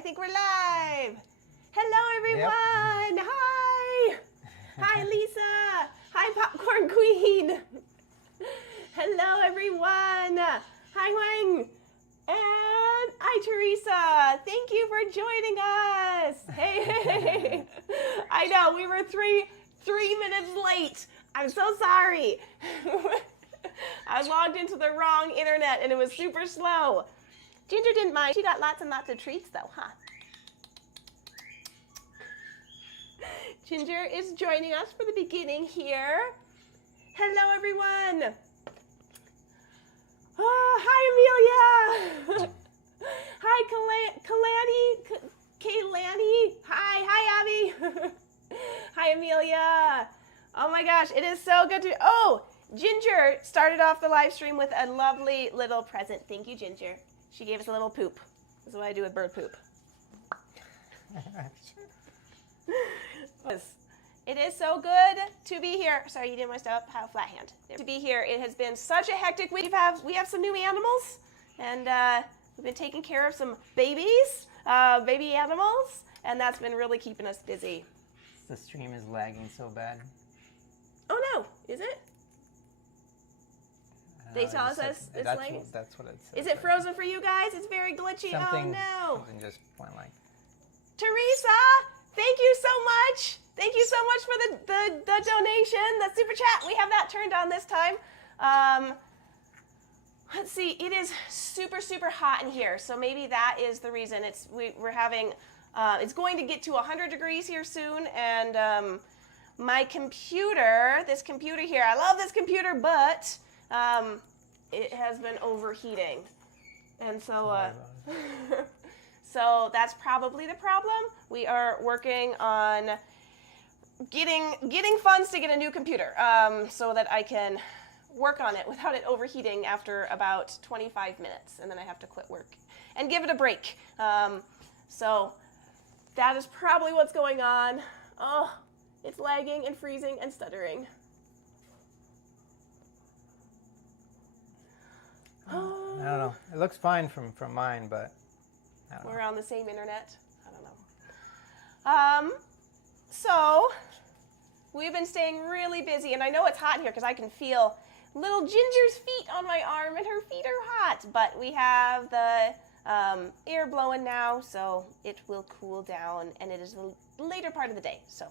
I think we're live. Hello, everyone. Yep. Hi. Hi, Lisa. Hi, Popcorn Queen. Hello, everyone. Hi, Huang. And hi, Teresa. Thank you for joining us. Hey. I know, we were three minutes late. I'm so sorry. I logged into the wrong internet and it was super slow. Ginger didn't mind. She got lots and lots of treats though, huh? Ginger is joining us for the beginning here. Hello, everyone. Oh, hi, Amelia. Hi, Kaylani. Hi, Abby. Hi, Amelia. Oh my gosh, it is so good to. Oh, Ginger started off the live stream with a lovely little present. Thank you, Ginger. She gave us a little poop. This is what I do with bird poop. It is so good to be here. Sorry, you didn't want to have a flat hand. To be here. It has been such a hectic week. We have some new animals, and we've been taking care of some babies, baby animals, and that's been really keeping us busy. The stream is lagging so bad. Oh no, is it? They tell us it's lagging? That's what it says. Is it frozen for you guys? It's very glitchy. Something, oh no. Something just went like. Teresa, thank you so much. Thank you so much for the donation, the super chat. We have that turned on this time. Let's see, it is super, super hot in here. So maybe that is the reason. We're having, it's going to get to 100 degrees here soon. And my computer, this computer here, I love this computer, but it has been overheating. And so, so that's probably the problem. We are working on getting funds to get a new computer so that I can work on it without it overheating after about 25 minutes. And then I have to quit work and give it a break. So that is probably what's going on. Oh, it's lagging and freezing and stuttering. I don't know. It looks fine from mine, but I don't know. We're on the same internet. I don't know. So we've been staying really busy, and I know it's hot in here because I can feel little Ginger's feet on my arm, and her feet are hot. But we have the air blowing now, so it will cool down, and it is the later part of the day, so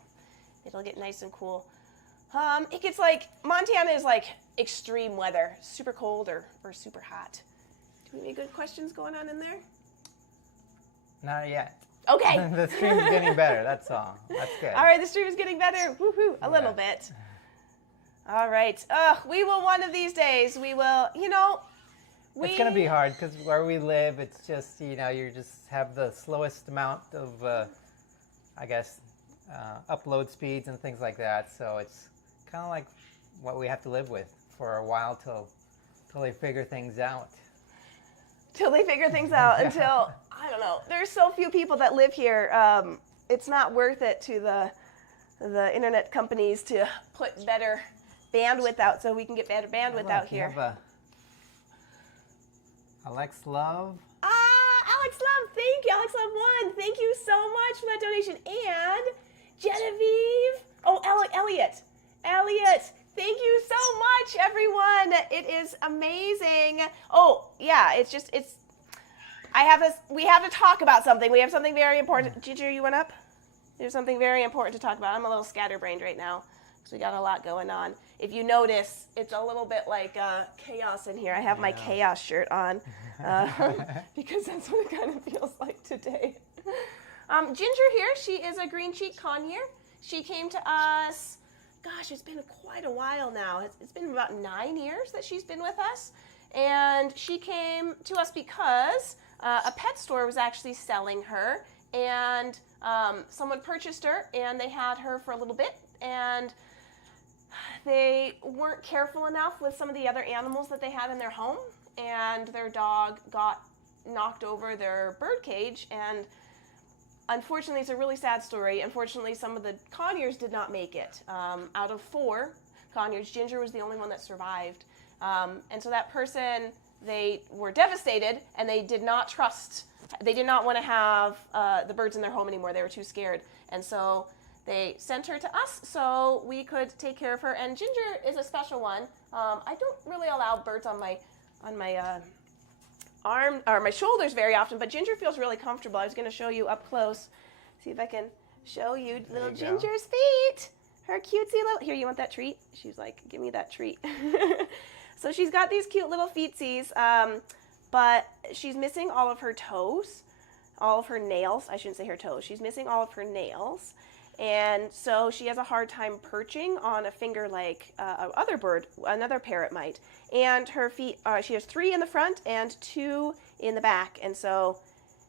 it'll get nice and cool. It gets like, Montana is like extreme weather, super cold or super hot. Do we have any good questions going on in there? Not yet. Okay. The stream's getting better, that's all. That's good. All right, the stream is getting better. Woohoo, a little bit. All right. We will one of these days, we will, It's going to be hard because where we live, it's just, you just have the slowest amount of, I guess, upload speeds and things like that. So it's kind of like what we have to live with for a while till they figure things out. Till they figure things out, until, I don't know, there's so few people that live here, it's not worth it to the internet companies to put better bandwidth out so we can get better bandwidth out here. You have Alex Love. Alex Love, thank you. Alex Love 1, thank you so much for that donation. And Genevieve, Elliot, thank you so much, everyone. It is amazing. Oh, yeah, we have to talk about something. We have something very important. Ginger, you went up? There's something very important to talk about. I'm a little scatterbrained right now because we got a lot going on. If you notice, it's a little bit like chaos in here. I have my chaos shirt on because that's what it kind of feels like today. Ginger here, she is a green cheek conure. She came to us, gosh, it's been quite a while now. It's been about 9 years that she's been with us. And she came to us because a pet store was actually selling her. And someone purchased her, and they had her for a little bit. And they weren't careful enough with some of the other animals that they had in their home. And their dog got knocked over their bird cage, and unfortunately, it's a really sad story. Unfortunately, some of the conures did not make it. Out of 4 conures, Ginger was the only one that survived. And so that person they were devastated, and they did not want to have the birds in their home anymore. They were too scared. And so they sent her to us so we could take care of her. And Ginger is a special one. I don't really allow birds on my arm or my shoulders very often, but Ginger feels really comfortable. I was going to show you up close. See if I can show you little Ginger's feet. Her cutesy little, here, you want that treat? She's like, give me that treat. So she's got these cute little feetsies, but she's missing all of her toes, all of her nails. I shouldn't say her toes. She's missing all of her nails. And so she has a hard time perching on a finger like another parrot might. And her feet, she has 3 in the front and 2 in the back. And so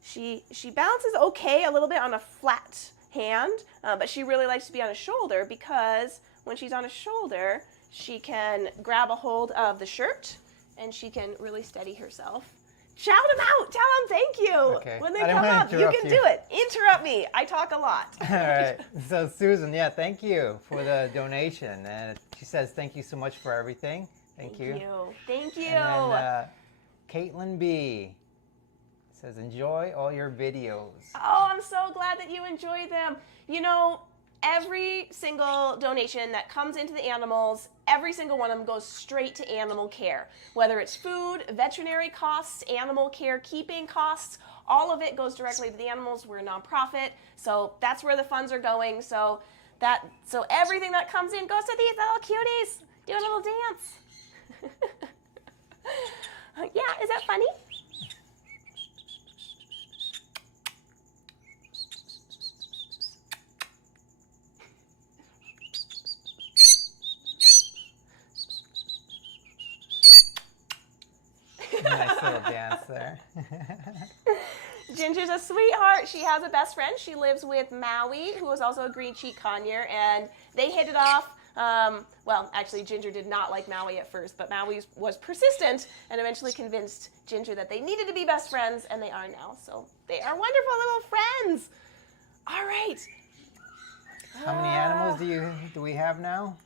she balances okay a little bit on a flat hand, but she really likes to be on a shoulder because when she's on a shoulder, she can grab a hold of the shirt and she can really steady herself. Shout them out. Tell them thank you. Okay. When they come up, you can do it. Interrupt me. I talk a lot. All right. So Susan, thank you for the donation. And she says thank you so much for everything. Thank you. Thank you. And then, Caitlin B says enjoy all your videos. Oh, I'm so glad that you enjoy them. You know, every single donation that comes into the animals, every single one of them goes straight to animal care. Whether it's food, veterinary costs, animal care, keeping costs, all of it goes directly to the animals. We're a nonprofit, so that's where the funds are going. So everything that comes in goes to these little cuties. Do a little dance. Yeah, is that funny? Nice little dance there. Ginger's a sweetheart. She has a best friend. She lives with Maui, who is also a green cheek conure, and they hit it off. Well, actually, Ginger did not like Maui at first, but Maui was persistent and eventually convinced Ginger that they needed to be best friends, and they are now. So they are wonderful little friends. All right. How many animals do we have now?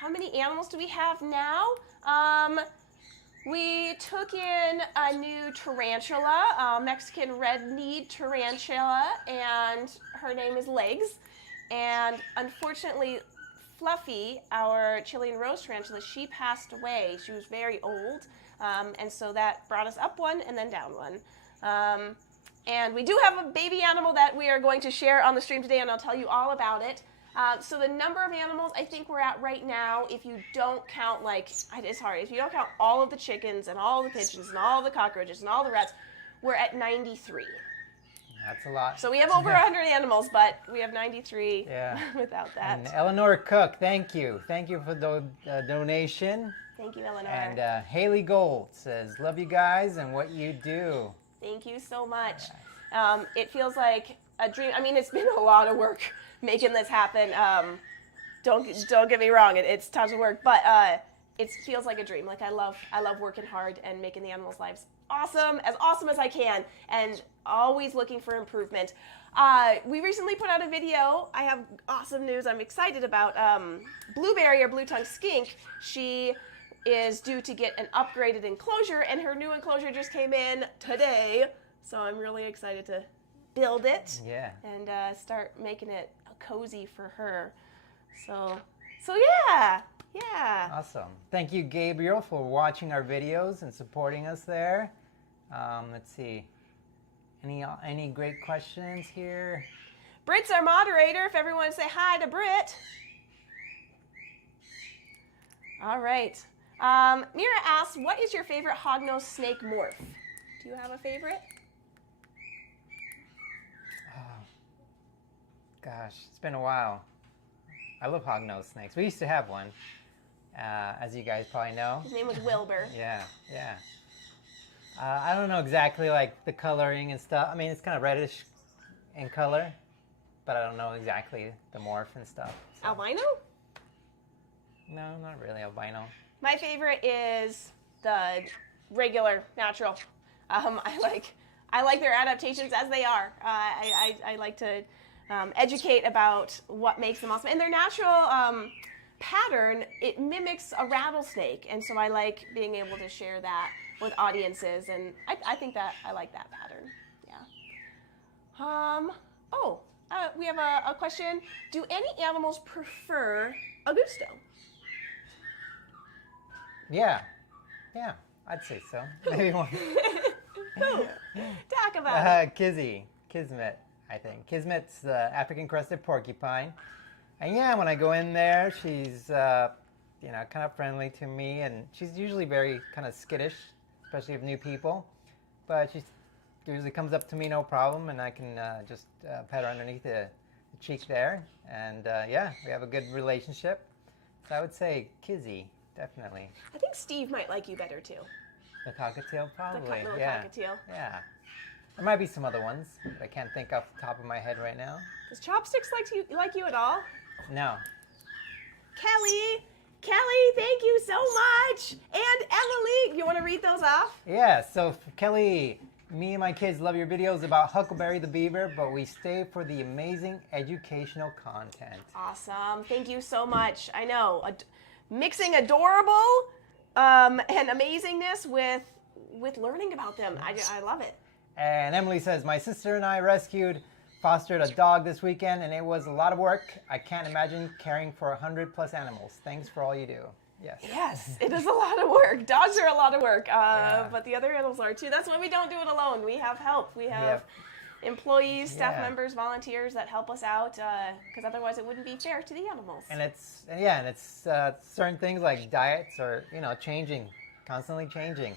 How many animals do we have now? We took in a new tarantula, Mexican red-kneed tarantula, and her name is Legs. And unfortunately, Fluffy, our Chilean rose tarantula, she passed away. She was very old, and so that brought us up one and then down one. And we do have a baby animal that we are going to share on the stream today, and I'll tell you all about it. So the number of animals I think we're at right now, if you don't count, it's hard, if you don't count all of the chickens and all the pigeons and all the cockroaches and all the rats, we're at 93. That's a lot. So we have over 100 animals, but we have 93 without that. And Eleanor Cook, thank you. Thank you for the donation. Thank you, Eleanor. And Haley Gold says, love you guys and what you do. Thank you so much. It feels like a dream. I mean, it's been a lot of work making this happen. Don't get me wrong, it's tons of work, but it feels like a dream. Like I love working hard and making the animals' lives awesome as I can, and always looking for improvement. We recently put out a video. I have awesome news I'm excited about. Blueberry, or blue-tongued skink, she is due to get an upgraded enclosure, and her new enclosure just came in today, so I'm really excited to build it and start making it cozy for her. So yeah. Awesome. Thank you, Gabriel, for watching our videos and supporting us there. Let's see. Any great questions here? Britt's our moderator. If everyone would say hi to Britt. All right. Mira asks, what is your favorite hognose snake morph? Do you have a favorite? Gosh, it's been a while. I love hognose snakes. We used to have one, as you guys probably know. His name was Wilbur. Yeah. I don't know exactly like the coloring and stuff. I mean, it's kind of reddish in color, but I don't know exactly the morph and stuff. So. Albino? No, not really albino. My favorite is the regular, natural. I like their adaptations as they are. I like to educate about what makes them awesome. And their natural pattern, it mimics a rattlesnake. And so I like being able to share that with audiences. And I think that I like that pattern. Yeah. We have a question. Do any animals prefer Augusto? Yeah, I'd say so. Maybe one. Talk about it. Kismet, I think. Kismet's the African crested porcupine. And yeah, when I go in there, she's, kind of friendly to me. And she's usually very kind of skittish, especially with new people. But she usually comes up to me no problem, and I can just pet her underneath the cheek there. And we have a good relationship. So I would say Kizzy, definitely. I think Steve might like you better too. The cockatiel, probably. The little yeah. cockatiel. Yeah. There might be some other ones that I can't think off the top of my head right now. Does Chopsticks like you at all? No. Kelly, thank you so much. And Emily, you want to read those off? Yeah, so Kelly, me and my kids love your videos about Huckleberry the beaver, but we stay for the amazing educational content. Awesome. Thank you so much. I know, mixing adorable and amazingness with learning about them. I love it. And Emily says, my sister and I fostered a dog this weekend, and it was a lot of work. I can't imagine caring for 100+ animals. Thanks for all you do. Yes, it is a lot of work. Dogs are a lot of work, but the other animals are too. That's why we don't do it alone. We have help. We have employees, staff members, volunteers that help us out, because otherwise it wouldn't be fair to the animals. And it's certain things like diets are changing, constantly changing.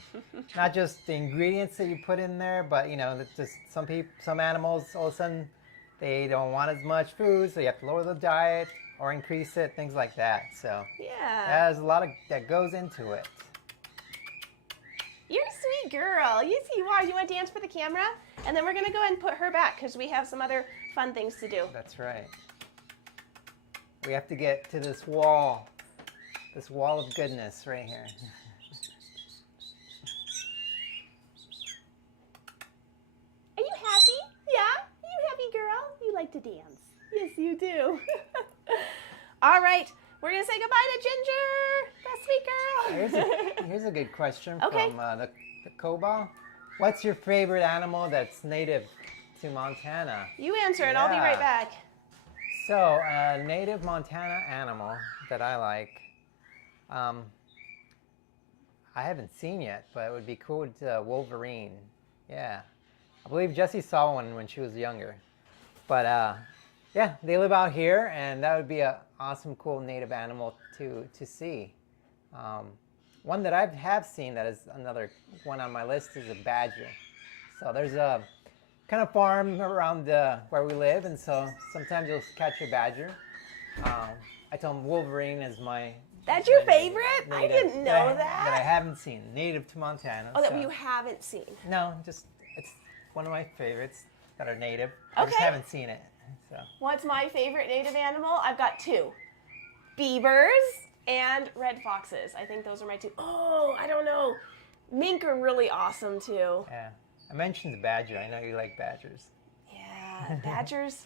Not just the ingredients that you put in there, but that's just some animals all of a sudden they don't want as much food, so you have to lower the diet or increase it, things like that. So there's a lot that goes into it. You're a sweet girl. Yes, you are. You want to dance for the camera? And then we're going to go ahead and put her back because we have some other fun things to do. That's right. We have to get to this wall of goodness right here. Are you happy? Yeah? Are you happy, girl? You like to dance. Yes, you do. All right. We're going to say goodbye to Ginger, that sweet girl. Here's a good question from the Cobalt. What's your favorite animal that's native to Montana? You answer it. I'll be right back. So, a native Montana animal that I like, I haven't seen yet, but it would be cool. It's Wolverine. Yeah. I believe Jessi saw one when she was younger. But they live out here, and that would be an awesome, cool native animal to see. One that I have seen that is another one on my list is a badger. So there's a kind of farm around where we live, and so sometimes you'll catch a badger. I told him Wolverine is my... That's your favorite? Native, I didn't know that. That I haven't seen. Native to Montana. Oh, that you haven't seen? No, just it's one of my favorites that are native. I just haven't seen it. So. What's my favorite native animal? I've got two. Beavers and red foxes. I think those are my two. Oh, I don't know. Mink are really awesome too. Yeah. I mentioned the badger. I know you like badgers. Yeah, badgers.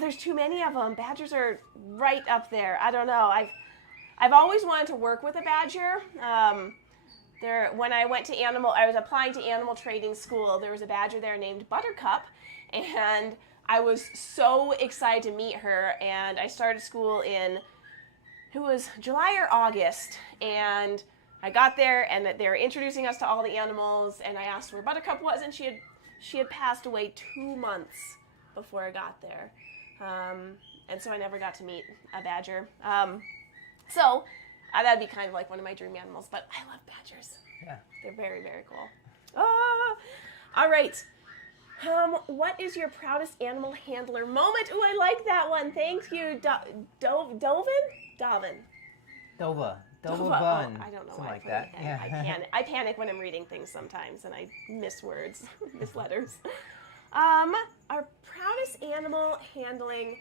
There's too many of them. Badgers are right up there. I don't know. I've always wanted to work with a badger. When I was applying to animal training school, there was a badger there named Buttercup, and I was so excited to meet her. And I started school in July or August, and I got there, and they were introducing us to all the animals, and I asked where Buttercup was, and she had passed away 2 months before I got there. And so I never got to meet a badger. So that'd be kind of like one of my dream animals, but I love badgers. Yeah. They're very, very cool. All right. What is your proudest animal handler moment? Ooh, I like that one. Thank you. Dovin? Dova Bun. Oh, I don't know. Something like that. Yeah. I panic when I'm reading things sometimes, and I miss words, miss letters. Our proudest animal handling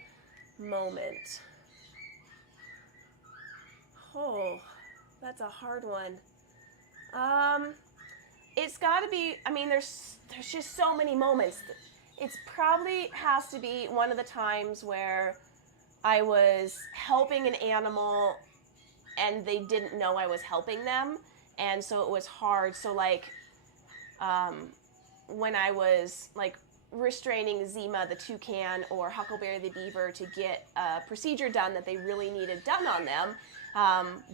moment. Oh, that's a hard one. It's got to be, there's just so many moments. It's probably has to be one of the times where I was helping an animal they didn't know I was helping them, and so it was hard. So like when I was like restraining Zima the toucan or Huckleberry the beaver to get a procedure done that they really needed done on them,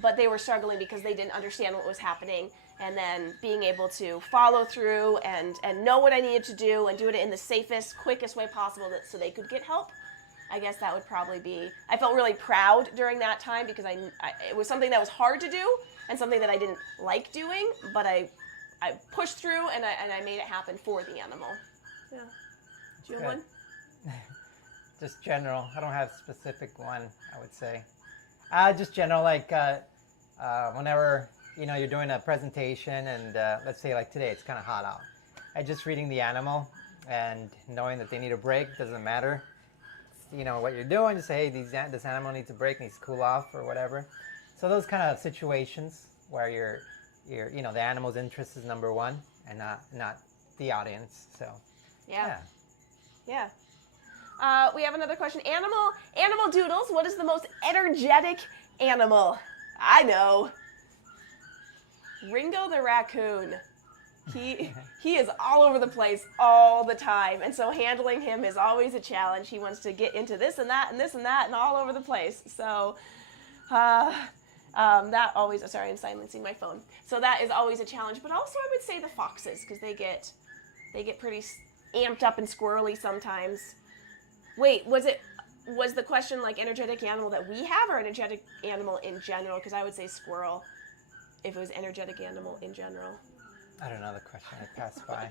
but they were struggling because they didn't understand what was happening, and then being able to follow through and know what I needed to do and do it in the safest, quickest way possible so they could get help. I guess that would probably be, I felt really proud during that time because it was something that was hard to do and something that I didn't like doing, but I pushed through and I made it happen for the animal. Yeah. Do you have one? Just general. I don't have a specific one, I would say. Just general, like whenever, you're doing a presentation and let's say like today, it's kind of hot out. Just reading the animal and knowing that they need a break, doesn't matter. What you're doing, just say, hey, this animal needs a break, needs to cool off or whatever. So those kind of situations where the animal's interest is number one and not the audience. So yeah. We have another question. Animal doodles. What is the most energetic animal? I know. Ringo the raccoon. He is all over the place all the time, and so handling him is always a challenge. He wants to get into this and that and this and that and all over the place. So that always, sorry, I'm silencing my phone. So that is always a challenge. But also I would say the foxes, because they get pretty amped up and squirrely sometimes. Wait, was the question like energetic animal that we have or energetic animal in general? Because I would say squirrel if it was energetic animal in general. I don't know the question. I passed by.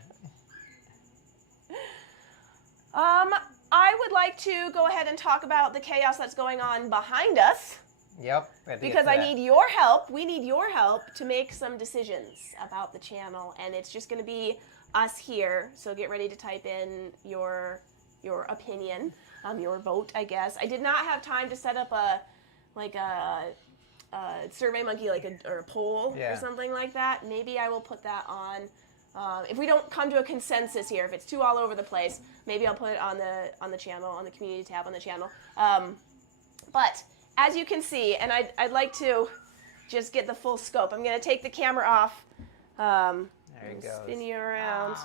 I would like to go ahead and talk about the chaos that's going on behind us. Yep. Because I need your help. We need your help to make some decisions about the channel, and it's just going to be us here. So get ready to type in your opinion, your vote, I guess. I did not have time to set up a Survey Monkey, or a poll or something like that. Maybe I will put that on. If we don't come to a consensus here, if it's too all over the place, maybe I'll put it on the channel, on the community tab on the channel. But as you can see, and I'd like to just get the full scope. I'm going to take the camera off. There you go. Spin you around.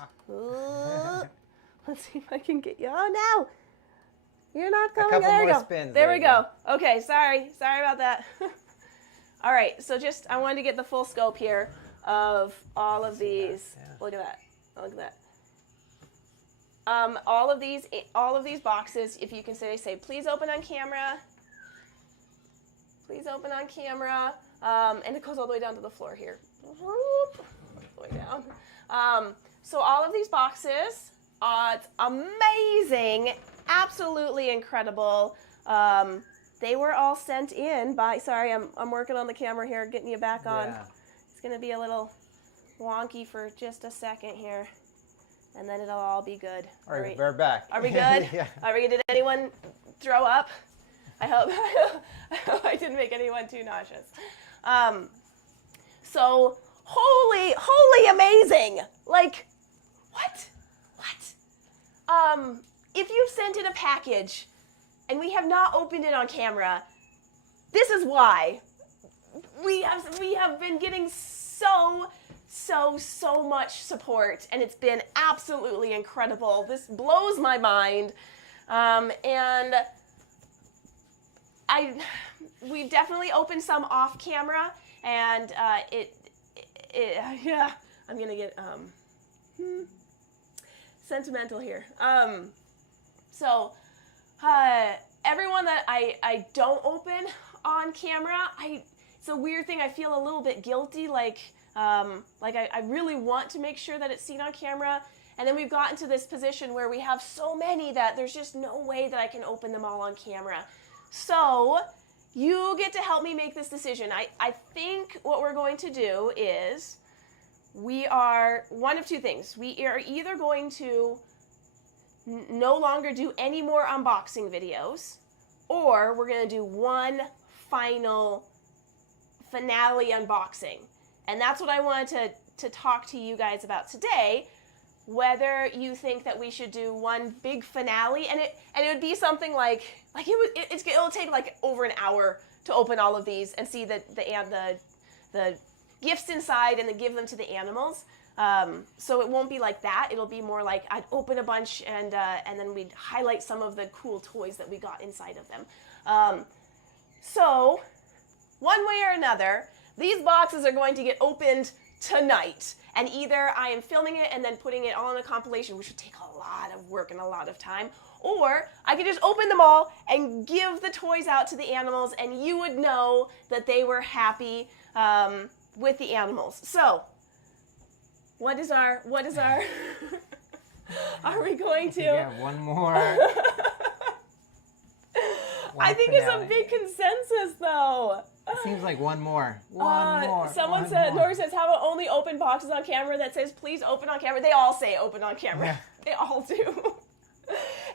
Let's see if I can get you. Oh no! You're not going. There we go. Spins. There we go. Okay, sorry about that. All right, so I wanted to get the full scope here of all of these. Yeah. Look at that. All of these boxes, if you can say, please open on camera. Please open on camera. And it goes all the way down to the floor here. All the way down. So all of these boxes, it's amazing, absolutely incredible. They were all sent in by, sorry, I'm working on the camera here, getting you back on. Yeah. It's going to be a little wonky for just a second here, and then it'll all be good. All right, we're back. Are we good? Yeah. Did anyone throw up? I hope I didn't make anyone too nauseous. So, holy amazing. Like, what? If you've sent in a package and we have not opened it on camera, this is why. We have been getting so much support, and it's been absolutely incredible. This blows my mind. And we've definitely opened some off camera, and I'm gonna get sentimental here. So everyone that I don't open on camera, it's a weird thing. I feel a little bit guilty, like I really want to make sure that it's seen on camera. And then we've gotten to this position where we have so many that there's just no way that I can open them all on camera. So you get to help me make this decision. I think what we're going to do is we are one of two things. We are either going to no longer do any more unboxing videos, or we're going to do one final finale unboxing. And that's what I wanted to talk to you guys about today, whether you think that we should do one big finale, and it would be something like it'll take like over an hour to open all of these and see the gifts inside and then give them to the animals. So it won't be like that. It'll be more like I'd open a bunch and then we'd highlight some of the cool toys that we got inside of them. So one way or another, these boxes are going to get opened tonight. And either I am filming it and then putting it all in a compilation, which would take a lot of work and a lot of time, or I could just open them all and give the toys out to the animals and you would know that they were happy with the animals. So, what is our are we going to? Yeah, one more. I think it's a big consensus though. It seems like one more. One more. Someone said, Nora says, how about only open boxes on camera that says, please open on camera? They all say open on camera. Yeah. They all do.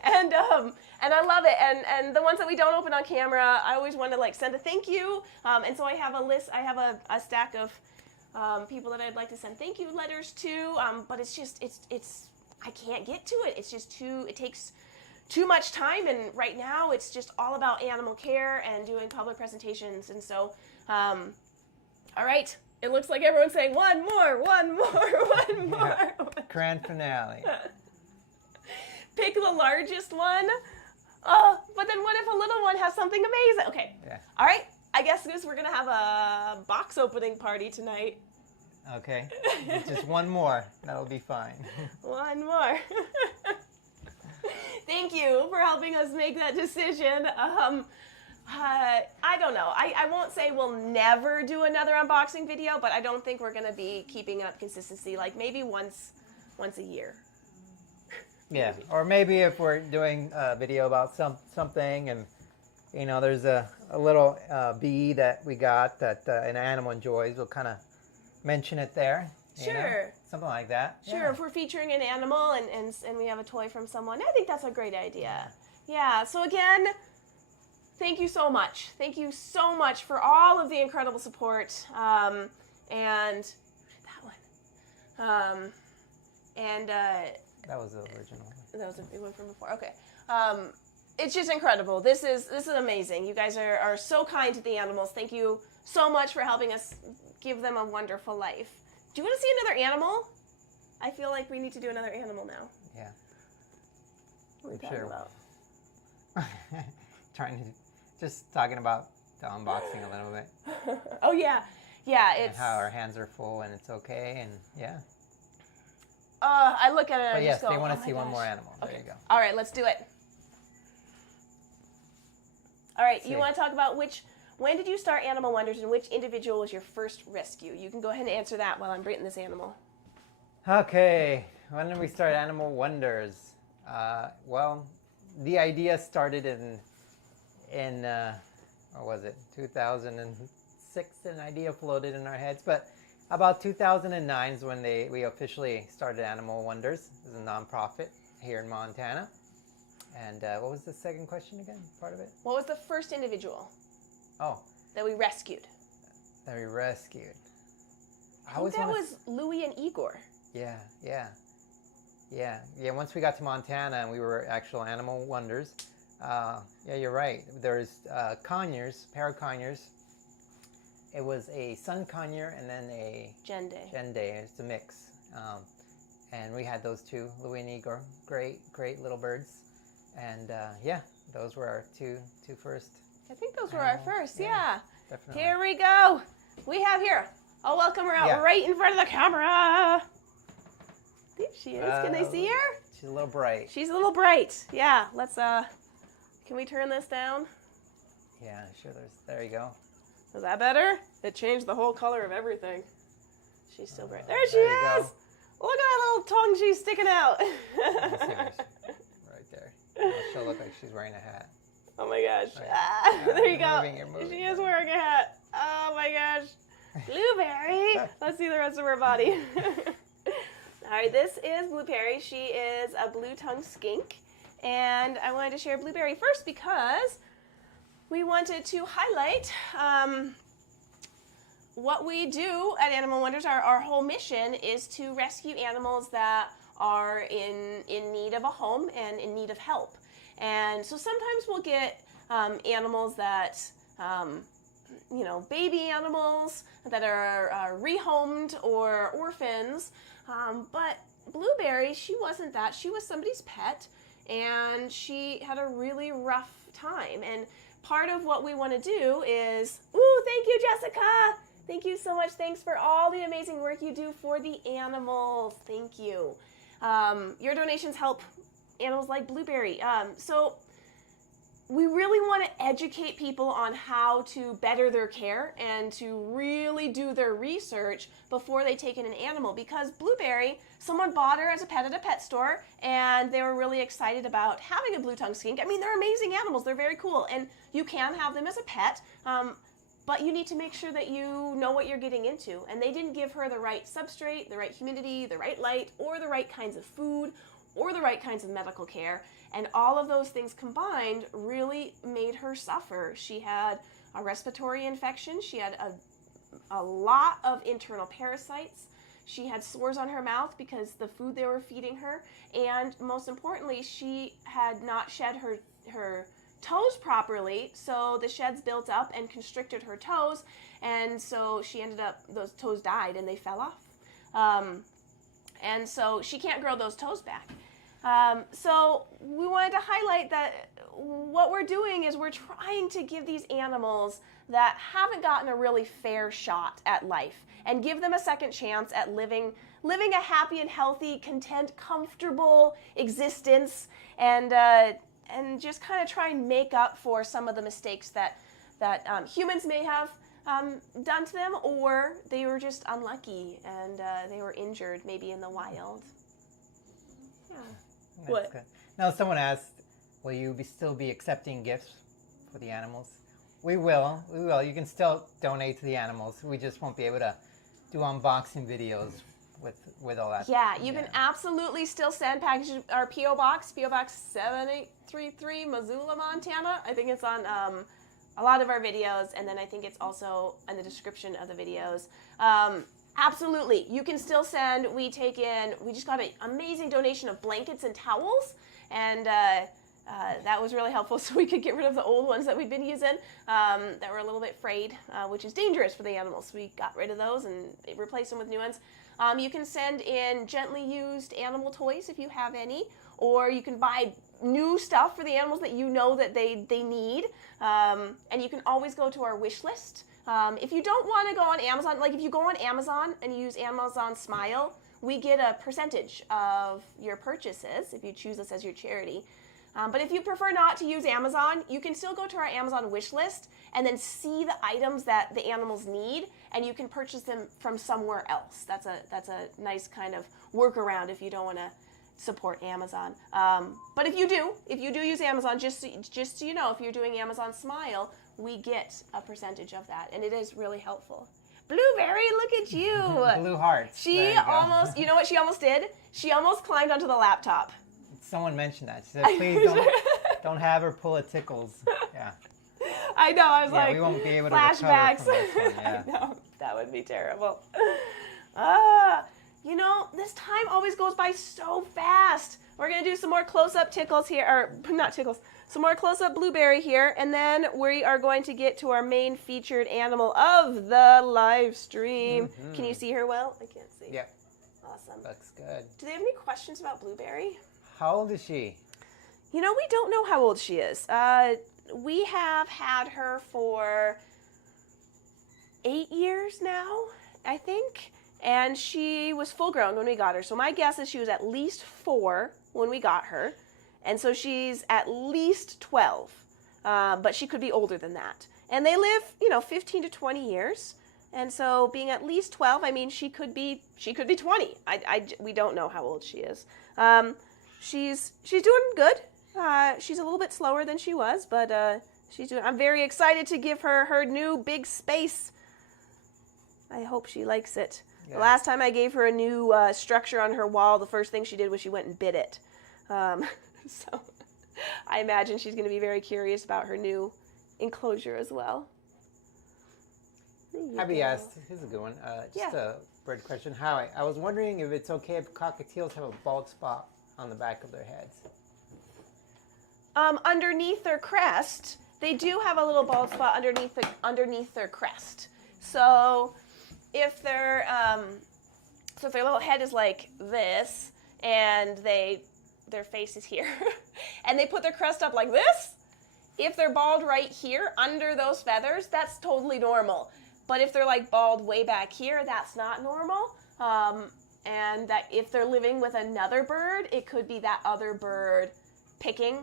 And I love it. And the ones that we don't open on camera, I always want to like send a thank you. And so I have a list, I have a stack of people that I'd like to send thank you letters to. But it's just, it's I can't get to it. It's just it takes too much time, and right now it's just all about animal care and doing public presentations. And so, all right, it looks like everyone's saying one more. Yeah. Grand finale. Pick the largest one. Oh, but then what if a little one has something amazing? Okay. Yeah. All right, I guess we're gonna have a box opening party tonight. Okay. Just one more. That'll be fine. One more. Thank you for helping us make that decision. I don't know. I won't say we'll never do another unboxing video, but I don't think we're going to be keeping up consistency, like maybe once a year. Yeah, or maybe if we're doing a video about something and, you know, there's a little bee that we got that an animal enjoys, we'll kind of mention it there. Sure. You know? Something like that. Sure, Yeah. if we're featuring an animal and we have a toy from someone, I think that's a great idea. Yeah, so again, thank you so much. Thank you so much for all of the incredible support. And that one. That was the original one. That was a big one from before. Okay. It's just incredible. This is amazing. You guys are so kind to the animals. Thank you so much for helping us give them a wonderful life. Do you want to see another animal? I feel like we need to do another animal now. Yeah. What are we I'm talking sure. about? Just talking about the unboxing a little bit. Oh yeah, yeah. And It's how our hands are full and it's okay, and yeah. I look at it and But I yes, just go, they want oh to my see one gosh. more animal. Okay. There you go. All right, let's do it. All right, See. you want to talk about when did you start Animal Wonders and which individual was your first rescue? You can go ahead and answer that while I'm breaking this animal. Okay, when did we start Animal Wonders? Well, the idea started in what was it, 2006? An idea floated in our heads, but about 2009 is when we officially started Animal Wonders as a nonprofit here in Montana. And what was the second question again? Part of it? What was the first individual Oh, that we rescued? that we rescued. I think that was Louie and Igor. Yeah. Once we got to Montana and we were actual Animal Wonders, yeah, you're right. There's conures, pair of conures. It was a sun conure and then a Gende. It's a mix. And we had those two, Louie and Igor. Great little birds. And yeah, those were our two first. I think those were our first, yeah. Definitely. Here we go. We have here. I'll welcome her out right in front of the camera. There she is. Can they see her? She's a little bright. She's a little bright. Yeah, let's, can we turn this down? Yeah, sure. There you go. Is that better? It changed the whole color of everything. She's still bright. There she There is. you go. Look at that little tongue she's sticking out. Let's see her. Right there. Oh, she'll look like she's wearing a hat. Oh my gosh. Right. Ah, there you go. You're moving. She is wearing a hat. Oh my gosh. Blueberry. Let's see the rest of her body. All right, this is Blueberry. She is a blue-tongued skink. And I wanted to share Blueberry first because we wanted to highlight what we do at Animal Wonders. Our whole mission is to rescue animals that are in need of a home and in need of help. And so sometimes we'll get animals that baby animals that are rehomed or orphans. But Blueberry, she wasn't that. She was somebody's pet, and she had a really rough time. And part of what we want to do is, thank you, Jessica. Thank you so much. Thanks for all the amazing work you do for the animals. Thank you. Your donations help animals like Blueberry. So we really want to educate people on how to better their care and to really do their research before they take in an animal, because Blueberry, someone bought her as a pet at a pet store and they were really excited about having a blue-tongued skink. I mean, they're amazing animals. They're very cool, and you can have them as a pet, but you need to make sure that you know what you're getting into. And they didn't give her the right substrate, the right humidity, the right light, or the right kinds of food, or the right kinds of medical care. And all of those things combined really made her suffer. She had a respiratory infection. She had a lot of internal parasites. She had sores on her mouth because the food they were feeding her. And most importantly, she had not shed her toes properly, so the sheds built up and constricted her toes, and so she ended up, those toes died and they fell off. And so she can't grow those toes back. So we wanted to highlight that what we're doing is we're trying to give these animals that haven't gotten a really fair shot at life and give them a second chance at living a happy and healthy, content, comfortable existence, and just kind of try and make up for some of the mistakes that humans may have done to them, or they were just unlucky and they were injured maybe in the wild. Yeah. That's What? good. Now, someone asked, will you still be accepting gifts for the animals? We will. You can still donate to the animals. We just won't be able to do unboxing videos with all that. Yeah, you can absolutely still send packages. Our P.O. Box 7833, Missoula, Montana. I think it's on a lot of our videos, and then I think it's also in the description of the videos. Absolutely, you can still send. We just got an amazing donation of blankets and towels, and that was really helpful, so we could get rid of the old ones that we'd been using that were a little bit frayed, which is dangerous for the animals. We got rid of those and replaced them with new ones. You can send in gently used animal toys if you have any, or you can buy new stuff for the animals that you know that they need, and you can always go to our wish list. If you don't want to go on Amazon, like if you go on Amazon and you use Amazon Smile, we get a percentage of your purchases if you choose us as your charity. But if you prefer not to use Amazon, you can still go to our Amazon wish list and then see the items that the animals need, and you can purchase them from somewhere else. That's a nice kind of workaround if you don't want to support Amazon. But if you do use Amazon, just so you know, if you're doing Amazon Smile, we get a percentage of that, and it is really helpful. Blueberry, look at you. Blue hearts. She almost, you know what she almost did? She almost climbed onto the laptop. Someone mentioned that. She said, please don't have her pull at tickles. Yeah. I know, I was like, we won't be able to flashbacks. recover from this one, yeah. I know, that would be terrible. This time always goes by so fast. We're going to do some more close-up tickles here, or not tickles, some more close-up Blueberry here, and then we are going to get to our main featured animal of the live stream. Mm-hmm. Can you see her well? I can't see. Yep. Awesome. Looks good. Do they have any questions about Blueberry? How old is she? We don't know how old she is. We have had her for 8 years now, I think. And she was full grown when we got her. So my guess is she was at least 4 when we got her. And so she's at least 12. But she could be older than that. And they live, 15 to 20 years. And so being at least 12, I mean, she could be 20. We don't know how old she is. She's doing good. She's a little bit slower than she was, but she's doing. I'm very excited to give her new big space. I hope she likes it. Yeah. The last time I gave her a new structure on her wall, the first thing she did was she went and bit it. So I imagine she's going to be very curious about her new enclosure as well. Abby asked, here's a good one, a bird question. Hi, I was wondering if it's okay if cockatiels have a bald spot on the back of their heads. Underneath their crest, they do have a little bald spot underneath their crest. So if their little head is like this, and their face is here, and they put their crest up like this, if they're bald right here under those feathers, that's totally normal. But if they're like bald way back here, that's not normal. And that if they're living with another bird, it could be that other bird picking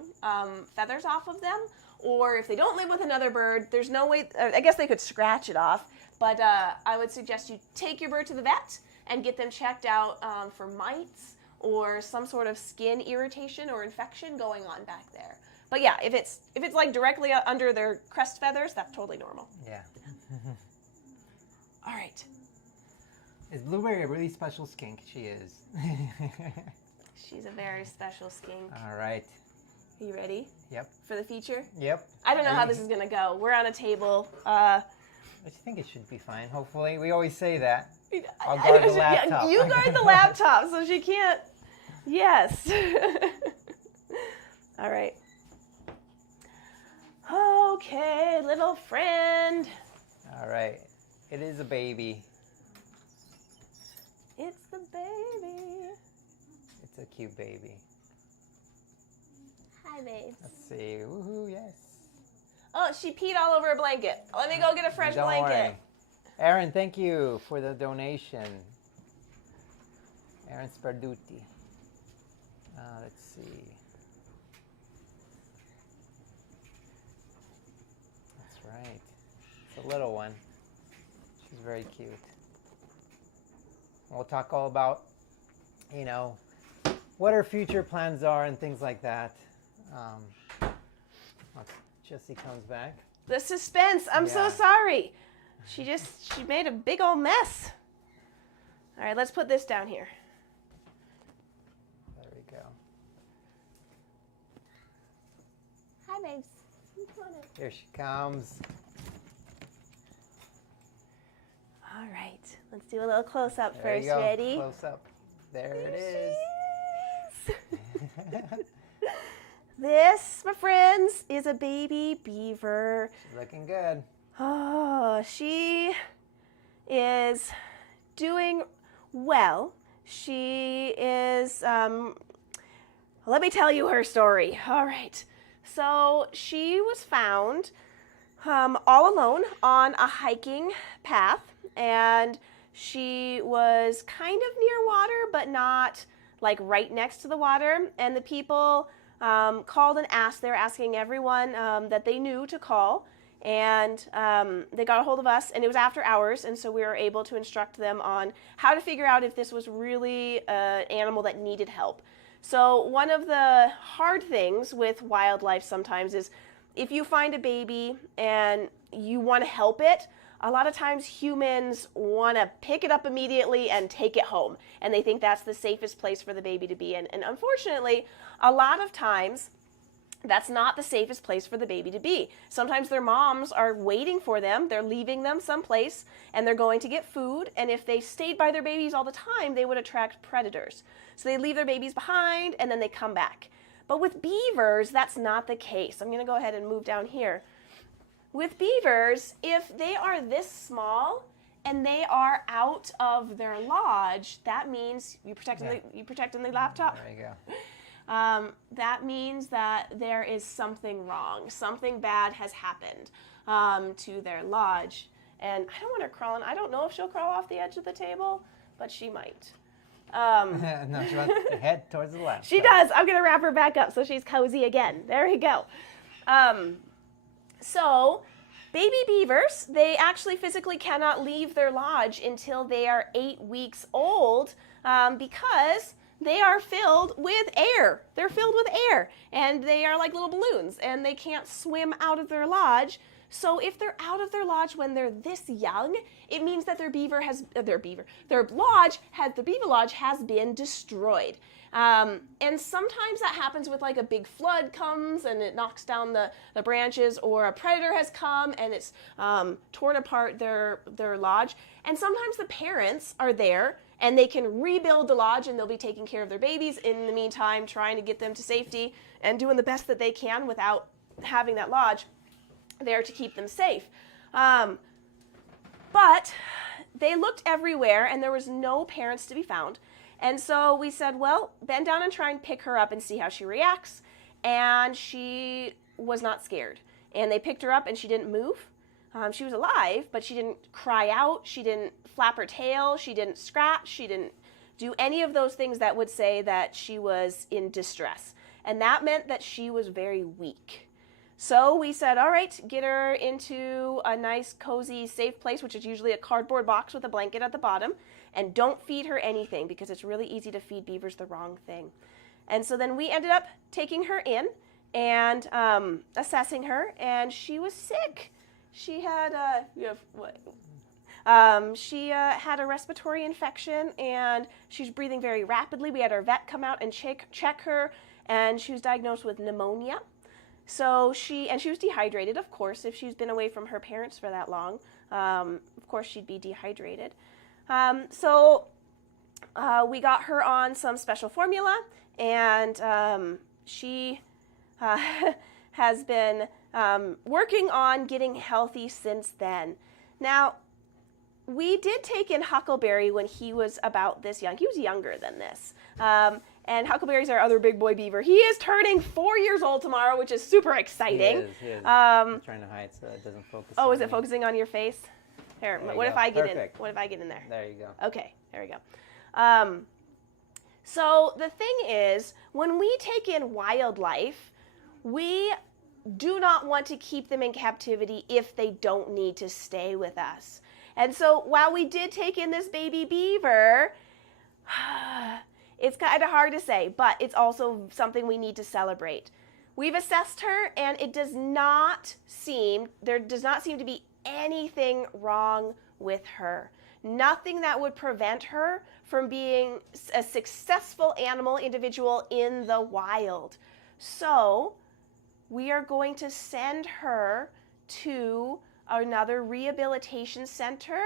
feathers off of them. Or if they don't live with another bird, there's no way, I guess they could scratch it off. But I would suggest you take your bird to the vet and get them checked out for mites or some sort of skin irritation or infection going on back there. But yeah, if it's like directly under their crest feathers, that's totally normal. Yeah. All right. Is Blueberry a really special skink? She is. She's a very special skink. All right. Are you ready? Yep. For the feature? Yep. I don't know how this is going to go. We're on a table. I think it should be fine, hopefully. We always say that. I'll guard the laptop. Yeah, you guard the laptop so she can't. Yes. All right. Okay, little friend. All right. It is a baby. It's the baby. It's a cute baby. Hi, babe. Let's see. Woohoo, yes. Oh, she peed all over a blanket. Let me go get a fresh Don't blanket. worry. Aaron, thank you for the donation. Aaron Sparduti. Let's see. That's right. It's a little one. She's very cute. We'll talk all about, you know, what her future plans are and things like that. Once Jessie comes back. The suspense. I'm so sorry. She made a big old mess. All right, let's put this down here. There we go. Hi, babes. Come on in. Here she comes. All right, let's do a little close-up There first. you go. Ready? Close up. There it is. This, my friends, is a baby beaver. She's looking good. Oh, she is doing well. She is, let me tell you her story. All right. So she was found all alone on a hiking path, and she was kind of near water, but not like right next to the water. And the people called and asked. They were asking everyone that they knew to call. And they got a hold of us, and it was after hours, and so we were able to instruct them on how to figure out if this was really an animal that needed help. So one of the hard things with wildlife sometimes is if you find a baby and you want to help it, a lot of times humans want to pick it up immediately and take it home, and they think that's the safest place for the baby to be in. And unfortunately, a lot of times, that's not the safest place for the baby to be. Sometimes their moms are waiting for them, they're leaving them someplace, and they're going to get food, and if they stayed by their babies all the time, they would attract predators. So they leave their babies behind, and then they come back. But with beavers, that's not the case. I'm gonna go ahead and move down here. With beavers, if they are this small, and they are out of their lodge, that means, you protecting the laptop? There you go. That means that there is something wrong. Something bad has happened to their lodge. And I don't want her crawling. I don't know if she'll crawl off the edge of the table, but she might. No, she wants to head towards the left. She does. I'm going to wrap her back up so she's cozy again. There we go. So baby beavers, they actually physically cannot leave their lodge until they are 8 weeks old because they are filled with air. They're filled with air, and they are like little balloons, and they can't swim out of their lodge. So if they're out of their lodge when they're this young, it means that their beaver lodge has been destroyed. And sometimes that happens with like a big flood comes and it knocks down the branches, or a predator has come and it's torn apart their lodge. And sometimes the parents are there and they can rebuild the lodge, and they'll be taking care of their babies in the meantime, trying to get them to safety and doing the best that they can without having that lodge. there to keep them safe. But they looked everywhere, and there was no parents to be found. And so we said, well, bend down and try and pick her up and see how she reacts. And she was not scared. And they picked her up, and she didn't move. She was alive, but she didn't cry out. She didn't flap her tail. She didn't scratch. She didn't do any of those things that would say that she was in distress. And that meant that she was very weak. So we said, all right, get her into a nice, cozy, safe place, which is usually a cardboard box with a blanket at the bottom, and don't feed her anything because it's really easy to feed beavers the wrong thing. And so then we ended up taking her in and assessing her, and she was sick. She had had a respiratory infection, and she's breathing very rapidly. We had our vet come out and check her, and she was diagnosed with pneumonia. So she was dehydrated, of course. If she's been away from her parents for that long, of course she'd be dehydrated. So we got her on some special formula, and she has been working on getting healthy since then. Now, we did take in Huckleberry when he was about this young. He was younger than this. And Huckleberry's our other big boy beaver. He is turning 4 years old tomorrow, which is super exciting. He is. I'm trying to hide so it doesn't focus. Oh, is it focusing on your face? Here, what if I get in? Perfect. What if I get in there? There you go. Okay, there we go. So the thing is, when we take in wildlife, we do not want to keep them in captivity if they don't need to stay with us. And so while we did take in this baby beaver, it's kind of hard to say, but it's also something we need to celebrate. We've assessed her, and there does not seem to be anything wrong with her. Nothing that would prevent her from being a successful individual in the wild. So we are going to send her to another rehabilitation center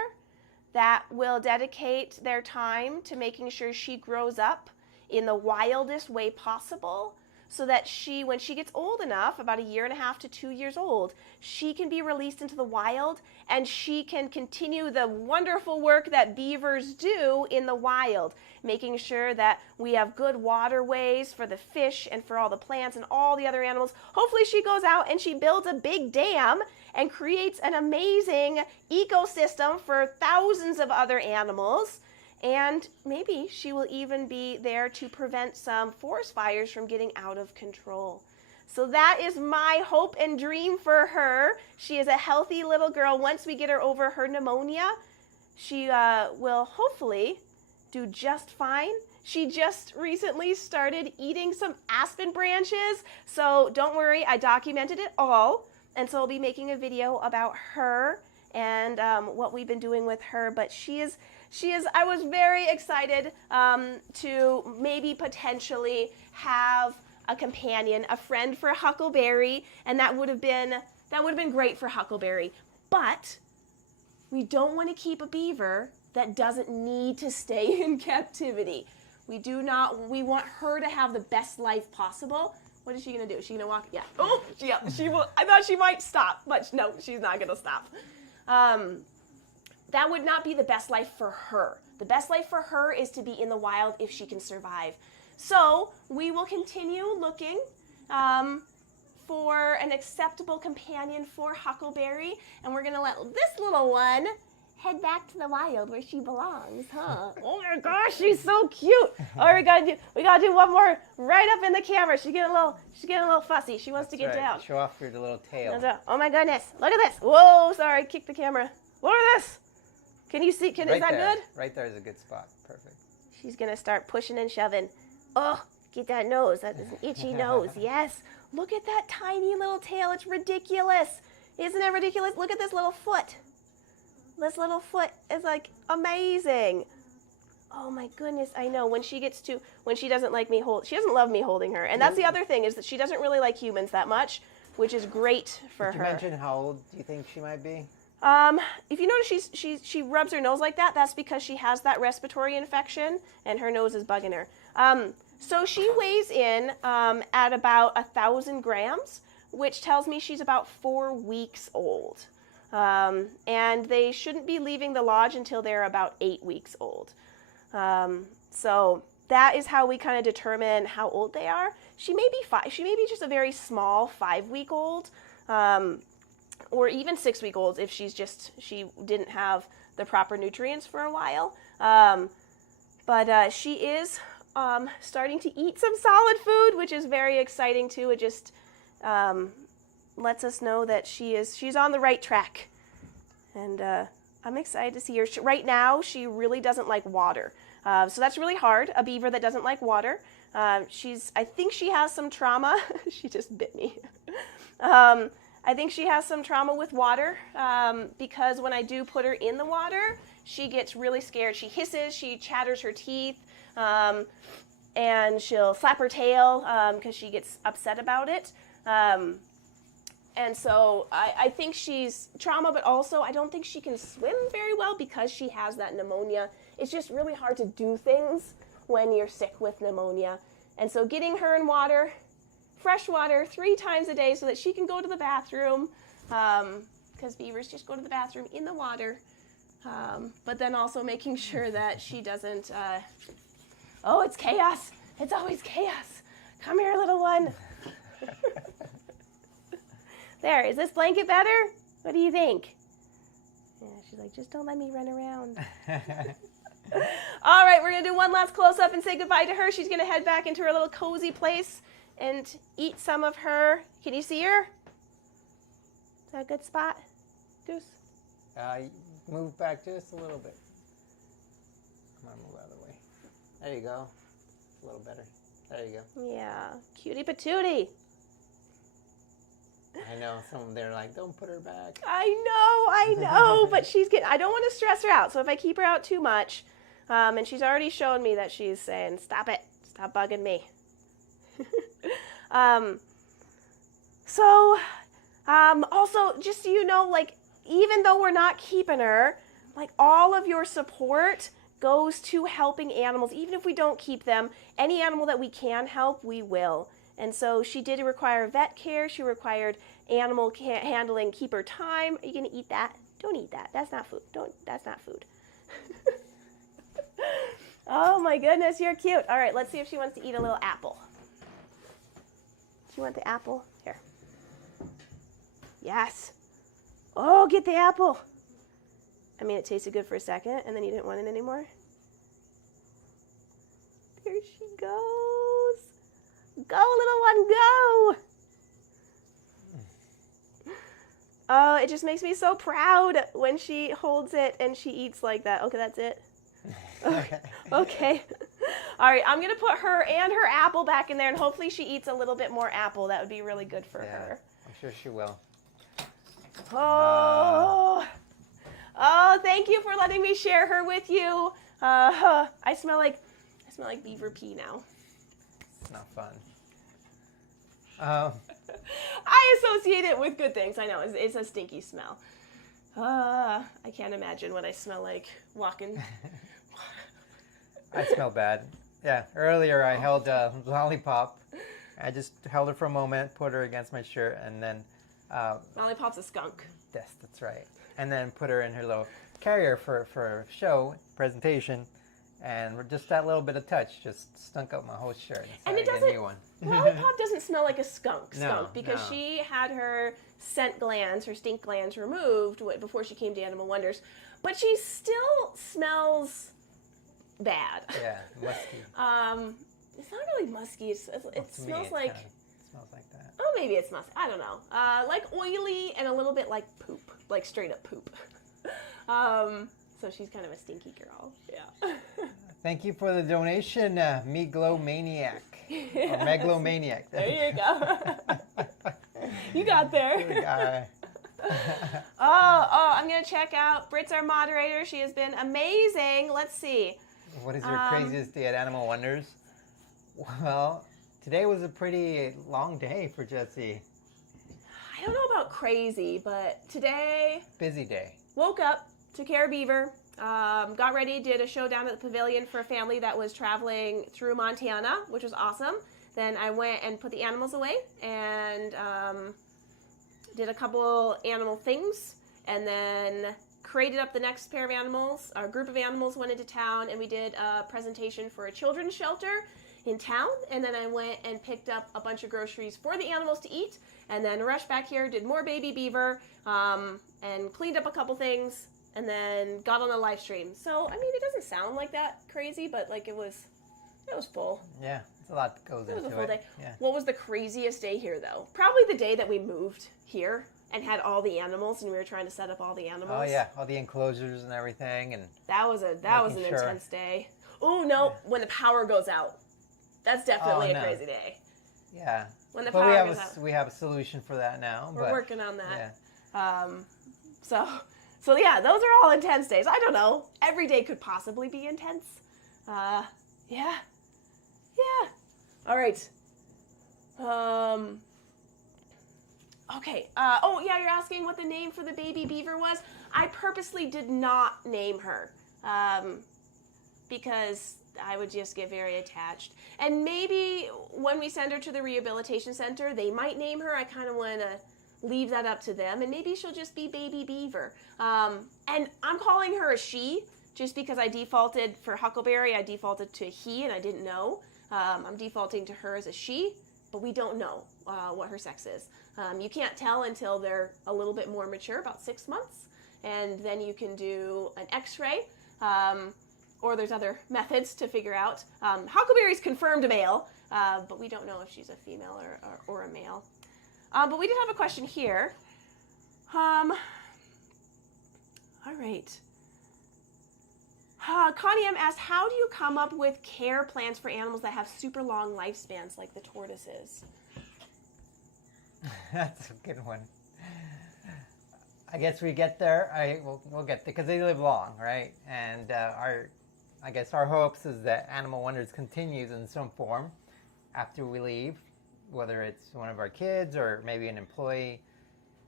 that will dedicate their time to making sure she grows up in the wildest way possible, so that when she gets old enough, about 1.5 to 2 years old, she can be released into the wild, and she can continue the wonderful work that beavers do in the wild, making sure that we have good waterways for the fish and for all the plants and all the other animals. Hopefully she goes out and she builds a big dam and creates an amazing ecosystem for thousands of other animals. And maybe she will even be there to prevent some forest fires from getting out of control. So that is my hope and dream for her. She is a healthy little girl. Once we get her over her pneumonia, she will hopefully do just fine. She just recently started eating some aspen branches. So don't worry, I documented it all. And so I'll be making a video about her and what we've been doing with her. But I was very excited to maybe potentially have a companion, a friend for Huckleberry, and that would have been great for Huckleberry. But we don't want to keep a beaver that doesn't need to stay in captivity. We want her to have the best life possible. What is she going to do? Is she going to walk? Yeah. Oh, yeah, she will. I thought she might stop, but no, she's not going to stop. That would not be the best life for her. The best life for her is to be in the wild if she can survive. So we will continue looking for an acceptable companion for Huckleberry, and we're going to let this little one head back to the wild where she belongs, huh? Oh my gosh, she's so cute. All right, we gotta do one more right up in the camera. She's getting a little fussy. She wants to get down. Show off your little tail. Oh my goodness, look at this. Whoa, sorry, kick the camera. Look at this. Can you see? Is that good? Right there is a good spot. Perfect. She's gonna start pushing and shoving. Oh, get that nose. That is an itchy nose. Yes. Look at that tiny little tail. It's ridiculous. Isn't it ridiculous? Look at this little foot. This little foot is like amazing. Oh my goodness, I know. When she doesn't like me she doesn't love me holding her. And that's the other thing, is that she doesn't really like humans that much, which is great for her. Did you mention how old do you think she might be? If you notice she rubs her nose like that, that's because she has that respiratory infection and her nose is bugging her. So she weighs in at about 1,000 grams, which tells me she's about 4 weeks old. And they shouldn't be leaving the lodge until they're about 8 weeks old. So that is how we kind of determine how old they are. She may be 5. She may be just a very small 5-week-old, or even 6-week-old if she didn't have the proper nutrients for a while. But she is starting to eat some solid food, which is very exciting too. It just lets us know that she's on the right track, and I'm excited to see her. Right now, she really doesn't like water, so that's really hard. A beaver that doesn't like water. I think she has some trauma. She just bit me. I think she has some trauma with water because when I do put her in the water, she gets really scared. She hisses, she chatters her teeth, and she'll flap her tail because she gets upset about it. And so I think she's trauma, but also I don't think she can swim very well because she has that pneumonia. It's just really hard to do things when you're sick with pneumonia. And so getting her in water, fresh water 3 times a day so that she can go to the bathroom, because beavers just go to the bathroom in the water, but then also making sure that she doesn't, oh, it's chaos. It's always chaos. Come here, little one. There, is this blanket better? What do you think? Yeah, she's like, just don't let me run around. All right, we're going to do one last close-up and say goodbye to her. She's going to head back into her little cozy place and eat some of her. Can you see her? Is that a good spot, Goose? Move back just a little bit. Come on, move out of the way. There you go. A little better. There you go. Yeah, cutie patootie. I know, some of them, they're like, don't put her back. I know, but I don't want to stress her out. So if I keep her out too much, and she's already shown me that she's saying, stop it, stop bugging me. Also, just so you know, like, even though we're not keeping her, like, all of your support goes to helping animals. Even if we don't keep them, any animal that we can help, we will. And so she did require vet care. She required animal handling, keeper time. Are you going to eat that? Don't eat that. That's not food. That's not food. Oh my goodness, you're cute. All right, let's see if she wants to eat a little apple. Do you want the apple? Here. Yes. Oh, get the apple. I mean, it tasted good for a second, and then you didn't want it anymore. There she goes. Go, little one, go. Oh, it just makes me so proud when she holds it and she eats like that. Okay, that's it. Okay. All right, I'm going to put her and her apple back in there, and hopefully she eats a little bit more apple. That would be really good for her. I'm sure she will. Oh, thank you for letting me share her with you. I smell like beaver pee now. It's not fun. I associate it with good things. I know, it's a stinky smell. I can't imagine what I smell like walking. I smell bad. Yeah, earlier I held a lollipop. I just held her for a moment, put her against my shirt, and then... Lollipop's a skunk. Yes, that's right. And then put her in her little carrier for a show, presentation, and just that little bit of touch just stunk up my whole shirt. And it doesn't... Lollipop doesn't smell like a skunk because she had her scent glands, her stink glands removed before she came to Animal Wonders. But she still smells bad. Yeah, musky. It's not really musky. It smells like... It smells like that. Oh, maybe it's musky. I don't know. Like oily and a little bit like poop. Like straight up poop. So she's kind of a stinky girl. Yeah. Thank you for the donation, Megalomaniac. Or Megalomaniac. There you go. You got there. I'm going to check out Brit's our moderator. She has been amazing. Let's see. What is your craziest day at Animal Wonders? Well, today was a pretty long day for Jessi. I don't know about crazy, but today... Busy day. Woke up, took care of Beaver, got ready, did a show down at the pavilion for a family that was traveling through Montana, which was awesome. then I went and put the animals away and did a couple animal things, and then created up the next pair of animals. Our group of animals went into town, and we did a presentation for a children's shelter in town, and then I went and picked up a bunch of groceries for the animals to eat, and then rushed back here, did more baby beaver, and cleaned up a couple things, and then got on a live stream. So, I mean, it doesn't sound like that crazy, but like it was full. Yeah, it's a lot that goes into it. It was a full day. Yeah. What was the craziest day here, though? Probably the day that we moved here and had all the animals, and we were trying to set up all the animals. Oh yeah, all the enclosures and everything, and that was an intense day. Oh no, when the power goes out, that's definitely a crazy day. Yeah. When the power goes out. We have a solution for that now. We're working on that. Yeah. So yeah, those are all intense days. I don't know. Every day could possibly be intense. Yeah. All right. Okay. Oh yeah, you're asking what the name for the baby beaver was. I purposely did not name her because I would just get very attached. And maybe when we send her to the rehabilitation center, they might name her. I kind of want to leave that up to them, and maybe she'll just be Baby Beaver. And I'm calling her a she just because I defaulted for Huckleberry. I defaulted to a he, and I didn't know. I'm defaulting to her as a she, but we don't know what her sex is. You can't tell until they're a little bit more mature, about 6 months, and then you can do an X-ray. Or there's other methods to figure out. Huckleberry's confirmed a male, but we don't know if she's a female or a male. But we did have a question here. All right. Connie M asked, how do you come up with care plans for animals that have super long lifespans like the tortoises? That's a good one. I guess we get there. We'll get there because they live long, right? And I guess our hopes is that Animal Wonders continues in some form after we leave, whether it's one of our kids or maybe an employee,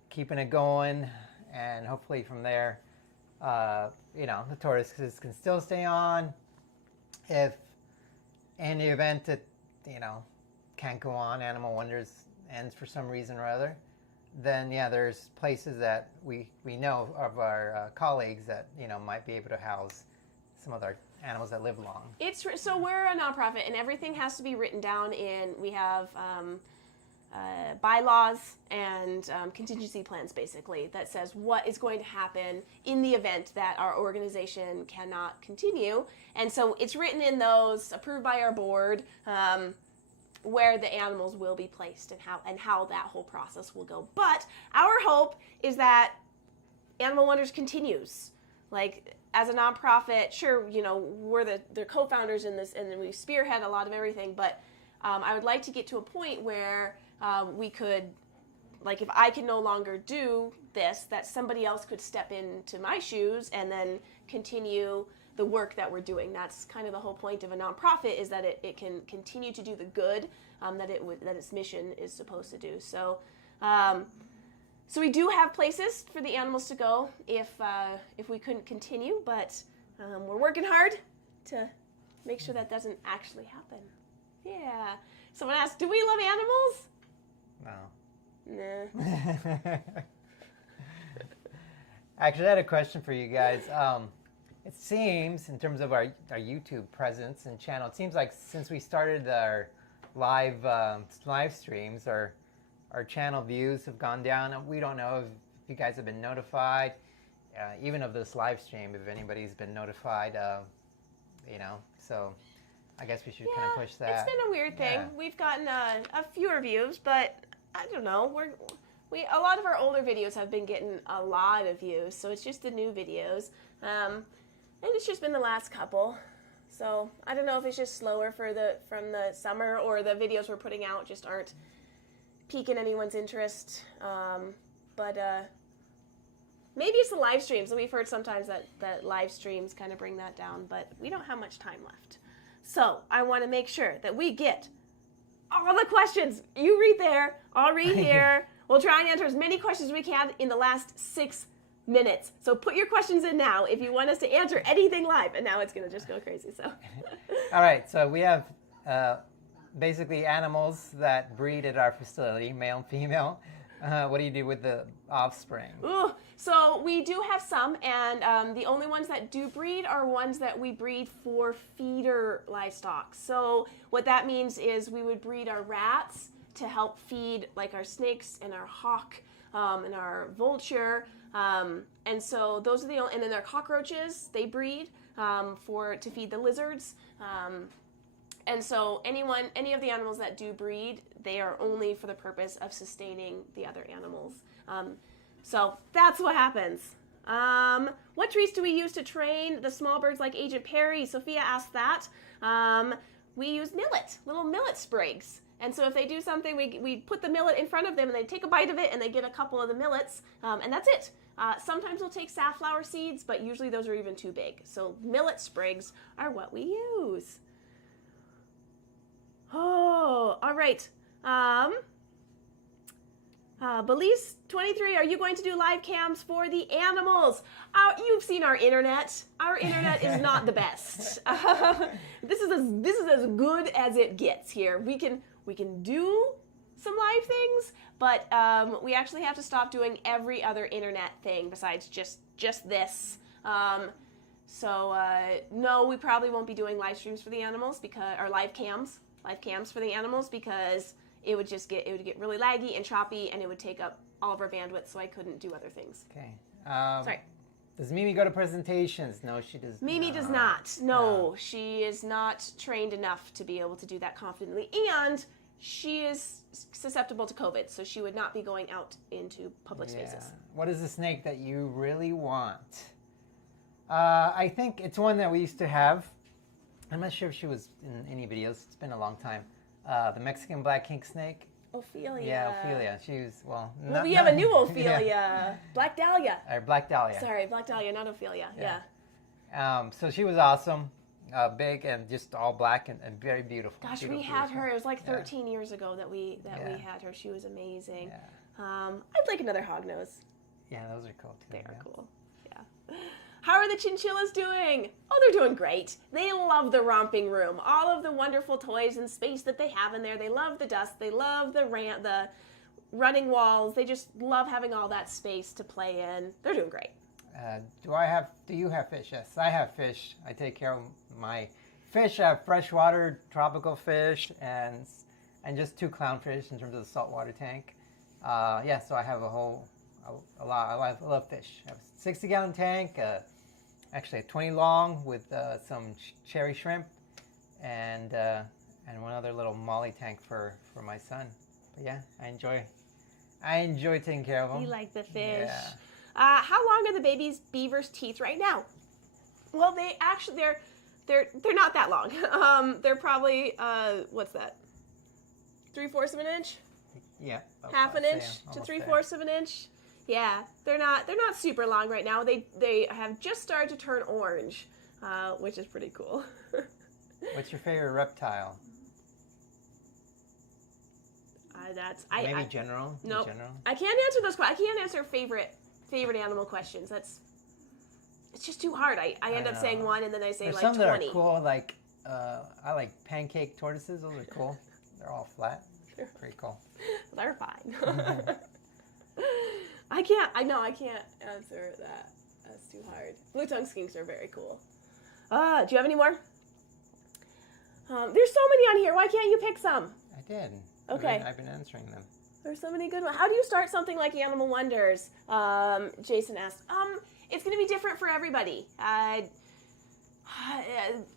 keeping it going, and hopefully from there, the tortoises can still stay on. If in the event that, can't go on, Animal Wonders ends for some reason or other, then there's places that we know of our colleagues that, might be able to house some of our animals that live long. So we're a nonprofit, and everything has to be written down we have bylaws and contingency plans, basically, that says what is going to happen in the event that our organization cannot continue. And so it's written in those, approved by our board, where the animals will be placed and how that whole process will go. But our hope is that Animal Wonders continues. Like, as a nonprofit, sure, we're the co-founders in this, and then we spearhead a lot of everything, but I would like to get to a point where we could, like, if I can no longer do this, that somebody else could step into my shoes and then continue the work that we're doing. That's kind of the whole point of a nonprofit, is that it can continue to do the good that its mission is supposed to do. So so we do have places for the animals to go if we couldn't continue, but we're working hard to make sure that doesn't actually happen. Yeah. Someone asked, do we love animals? No. Nah. Actually, I had a question for you guys. It seems, in terms of our YouTube presence and channel, it seems like since we started our live streams, our channel views have gone down. We don't know if you guys have been notified, even of this live stream, if anybody's been notified, so I guess we should kind of push that. It's been a weird thing. We've gotten a fewer views, but I don't know. A lot of our older videos have been getting a lot of views, so it's just the new videos. And it's just been the last couple. So I don't know if it's just slower from the summer, or the videos we're putting out just aren't piquing anyone's interest, but maybe it's the live streams. We've heard sometimes that live streams kind of bring that down, but we don't have much time left. So I want to make sure that we get all the questions. You read there, I'll read here. We'll try and answer as many questions as we can in the last 6 minutes. So put your questions in now if you want us to answer anything live, and now it's going to just go crazy. So. All right, so we have basically animals that breed at our facility, male and female. What do you do with the offspring? Ooh, so we do have some, and the only ones that do breed are ones that we breed for feeder livestock. So what that means is we would breed our rats to help feed like our snakes and our hawk and our vulture. And so those are the only, and then our cockroaches, they breed to feed the lizards. And so any of the animals that do breed, they are only for the purpose of sustaining the other animals. So that's what happens. What trees do we use to train the small birds like Agent Perry? Sophia asked that. We use little millet sprigs. And so if they do something, we put the millet in front of them and they take a bite of it and they get a couple of the millets, and that's it. Sometimes we'll take safflower seeds, but usually those are even too big. So millet sprigs are what we use. Oh, all right. Belize 23, are you going to do live cams for the animals? You've seen our internet. Our internet is not the best. This is as good as it gets here. We can do some live things, but we actually have to stop doing every other internet thing besides just this. No, we probably won't be doing live streams for the animals or live cams for the animals because it would get really laggy and choppy and it would take up all of our bandwidth, so I couldn't do other things. Okay. Sorry. Does Mimi go to presentations? No, she does not. Mimi does not. No, she is not trained enough to be able to do that confidently, and she is susceptible to COVID, so she would not be going out into public spaces. What is the snake that you really want? I think it's one that we used to have. I'm not sure if she was in any videos. It's been a long time. The Mexican black king snake. Ophelia. Yeah, Ophelia. She was, well... we have a new Ophelia. Yeah. Black Dahlia. Or Black Dahlia. Sorry, Black Dahlia, not Ophelia. Yeah. So she was awesome. Big and just all black and very beautiful. Gosh, beautiful, we had beautiful. her. It was like 13 years ago that we had her. She was amazing. Yeah. I'd like another hognose. Yeah, those are cool too. They are cool. Yeah. How are the chinchillas doing? Oh, they're doing great. They love the romping room. All of the wonderful toys and space that they have in there. They love the dust. They love the running walls. They just love having all that space to play in. They're doing great. Do you have fish? Yes, I have fish. I take care of my fish. I have freshwater, tropical fish, and just 2 clownfish in terms of the saltwater tank. So I have a lot. I love fish. I have a 60-gallon tank, actually a 20 long with some cherry shrimp, and one other little molly tank for my son. But yeah, I enjoy taking care of them. You like the fish. Yeah. How long are the baby's beaver's teeth right now? Well, they're not that long. They're probably what's that? 3/4 of an inch? Yeah. Half an inch to 3/4 of an inch. Yeah, they're not super long right now. They have just started to turn orange, which is pretty cool. What's your favorite reptile? Maybe general. Nope. General? I can't answer those questions. I can't answer favorite animal questions. It's just too hard. I end up saying one and then I say There's like some 20. that are cool, like I like pancake tortoises. Those are cool. They're all flat. Pretty cool. They're fine. I can't answer that. That's too hard. Blue tongue skinks are very cool. Do you have any more? There's so many on here. Why can't you pick some? I did. Okay. I've been answering them. There's so many good ones. How do you start something like Animal Wonders? Jason asked. It's going to be different for everybody.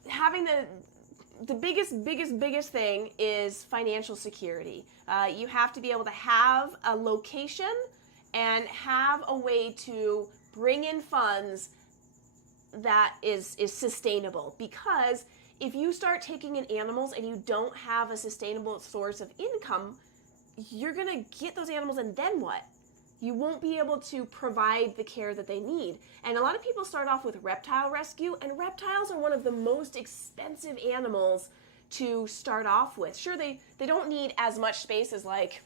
Having the biggest thing is financial security. You have to be able to have a location and have a way to bring in funds that is sustainable. Because if you start taking in animals and you don't have a sustainable source of income, you're going to get those animals and then what? You won't be able to provide the care that they need. And a lot of people start off with reptile rescue, and reptiles are one of the most expensive animals to start off with. Sure, they don't need as much space as like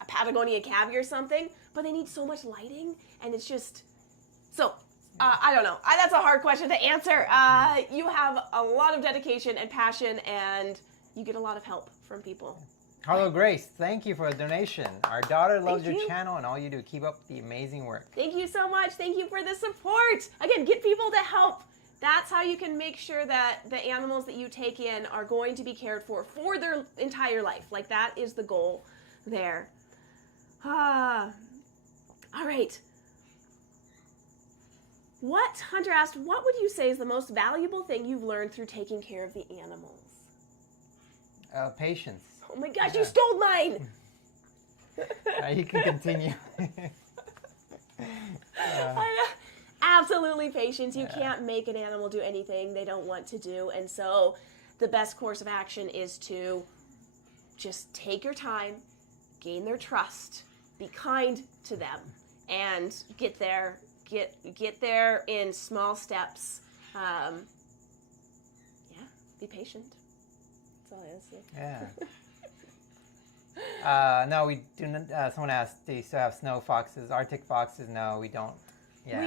a Patagonia caviar or something, but they need so much lighting, and it's just... So, I don't know. That's a hard question to answer. You have a lot of dedication and passion, and you get a lot of help from people. Hello, Grace. Thank you for the donation. Our daughter loves Thank your you. channel and all you do. Keep up the amazing work. Thank you so much. Thank you for the support. Again, get people to help. That's how you can make sure that the animals that you take in are going to be cared for their entire life. Like, that is the goal there. All right. Hunter asked, what would you say is the most valuable thing you've learned through taking care of the animals? Patience. Oh my gosh, you stole mine! You can continue. Absolutely patience. You can't make an animal do anything they don't want to do. And so the best course of action is to just take your time, gain their trust, be kind to them, and get there in small steps. Be patient. That's all I have to say. Yeah. No, we do not. Someone asked, do you still have snow foxes? Arctic foxes? No, we don't. Yeah.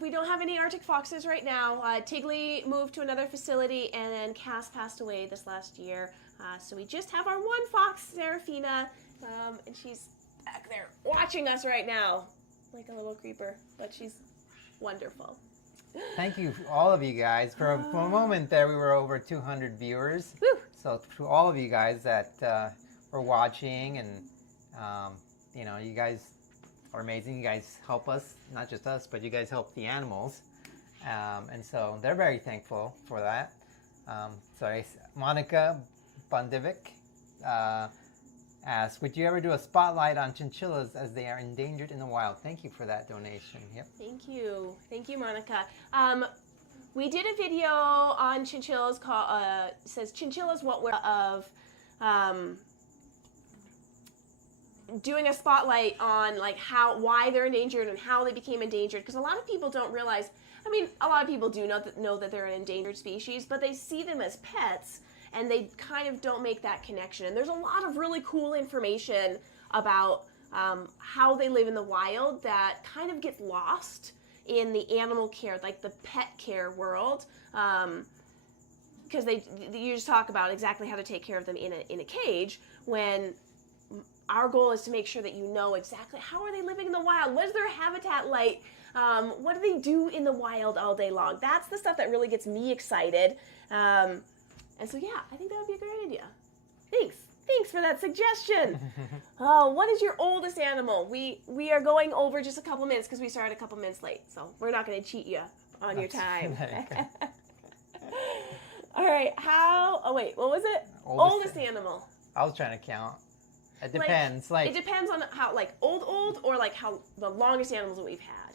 We don't have any Arctic foxes right now. Tigley moved to another facility, and then Cass passed away this last year. So we just have our one fox, Serafina, and she's back there watching us right now, like a little creeper. But she's wonderful. Thank you, all of you guys. For a moment there, we were over 200 viewers. Woo. So to all of you guys that were watching, and you guys are amazing. You guys help us, not just us, but you guys help the animals, and so they're very thankful for that. Monica Bondivic asked, would you ever do a spotlight on chinchillas as they are endangered in the wild? Thank you for that donation. Yep. Thank you, Monica. We did a video on chinchillas called says chinchillas what we're of doing a spotlight on like why they're endangered and how they became endangered, because a lot of people don't realize. I mean, a lot of people do know that they're an endangered species, but they see them as pets and they kind of don't make that connection. And there's a lot of really cool information about how they live in the wild that kind of gets lost in the animal care, like the pet care world, because you just talk about exactly how to take care of them in a cage, when our goal is to make sure that you know exactly how are they living in the wild, what is their habitat like, what do they do in the wild all day long. That's the stuff that really gets me excited. And so yeah, I think that would be a great idea. Thanks for that suggestion. Oh, what is your oldest animal? We are going over just a couple minutes because we started a couple minutes late, so we're not going to cheat you on your time. All right, oh wait, what was it? Oldest animal. I was trying to count. It depends. It depends on how old or like how the longest animals that we've had.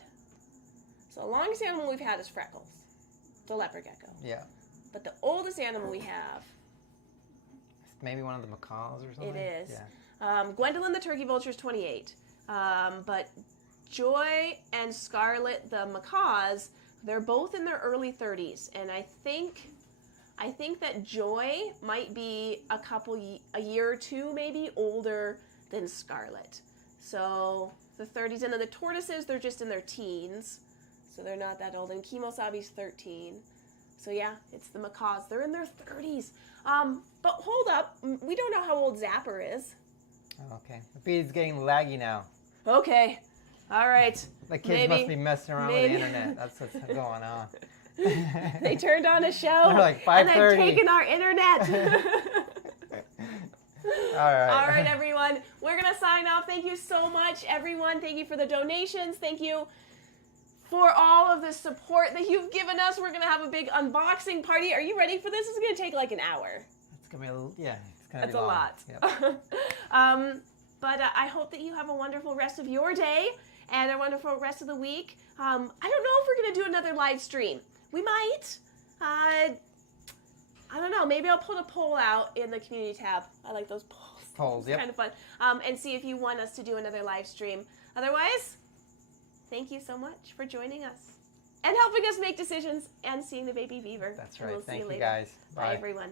So the longest animal we've had is Freckles, the leopard gecko. Yeah. But the oldest animal we have, maybe one of the macaws or something. It is. Yeah. Gwendolyn the turkey vulture is 28. But Joy and Scarlet the macaws, they're both in their early 30s, and I think that Joy might be a year or two maybe older than Scarlet. So the 30s, and then the tortoises, they're just in their teens, so they're not that old. And Kemosabe's 13. So yeah, it's the macaws. They're in their 30s. But hold up, we don't know how old Zapper is. Okay, the feed's getting laggy now. Okay, all right. The kids must be messing around with the internet. That's what's going on. They turned on a show. They're like 5:30. And they've taken our internet. All right, everyone. We're going to sign off. Thank you so much, everyone. Thank you for the donations. Thank you for all of the support that you've given us. We're going to have a big unboxing party. Are you ready for this? It's going to take like an hour. It's going to be it's going to be long. a lot. Yep. But I hope that you have a wonderful rest of your day and a wonderful rest of the week. I don't know if we're going to do another live stream. We might. I don't know. Maybe I'll put a poll out in the community tab. I like those polls. Polls, yep. It's kind of fun. And see if you want us to do another live stream. Otherwise, thank you so much for joining us and helping us make decisions and seeing the baby beaver. That's right. We'll Thank see you you later. guys. Bye everyone.